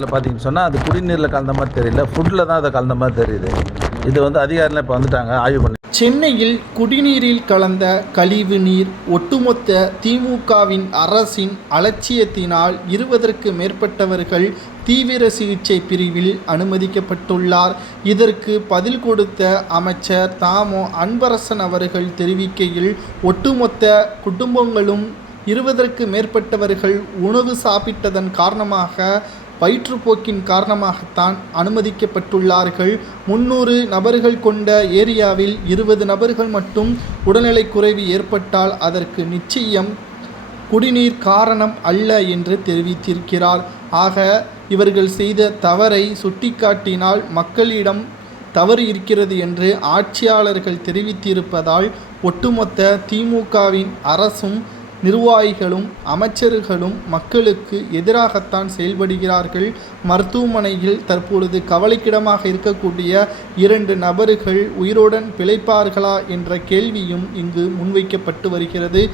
குடிநீரில் பார்த்தீங்கன்னு சொன்னால் அது குடிநீரில் கலந்த மாதிரி தெரியல. ஃபுட்டில் தான் அதை கலந்த மாதிரி தெரியுது. இது வந்து அதிகாரிலாம் இப்போ வந்துட்டாங்க ஆய்வு பண்ணி. சென்னையில் குடிநீரில் கலந்த கழிவு நீர் ஒட்டுமொத்த திமுகவின் அரசின் அலட்சியத்தினால் இருபதற்கு மேற்பட்டவர்கள் தீவிர சிகிச்சை பிரிவில் அனுமதிக்கப்பட்டுள்ளார். இதற்கு பதில் கொடுத்த அமைச்சர் தாமோ அன்பரசன் அவர்கள் தெரிவிக்கையில் ஒட்டுமொத்த குடும்பங்களும் இருபதற்கு மேற்பட்டவர்கள் உணவு சாப்பிட்டதன் காரணமாக வயிற்றுப்போக்கின் காரணமாகத்தான் அனுமதிக்கப்பட்டுள்ளார்கள். முன்னூறு நபர்கள் கொண்ட ஏரியாவில் இருபது நபர்கள் மட்டும் உடல்நிலை குறைவு ஏற்பட்டால் அதற்கு நிச்சயம் குடிநீர் காரணம் அல்ல என்று தெரிவித்திருக்கிறார். ஆக இவர்கள் செய்த தவறை சுட்டிக்காட்டினால் மக்களிடம் தவறு இருக்கிறது என்று ஆட்சியாளர்கள் தெரிவித்திருப்பதால் ஒட்டுமொத்த திமுகவின் அரசும் நிர்வாகிகளும் அமைச்சர்களும் மக்களுக்கு எதிராகத்தான் செயல்படுகிறார்கள். மருத்துவமனையில் தற்பொழுது கவலைக்கிடமாக இருக்கக்கூடிய இரண்டு நபர்கள் உயிருடன் பிழைப்பார்களா என்ற கேள்வியும் இங்கு முன்வைக்கப்பட்டு வருகிறது.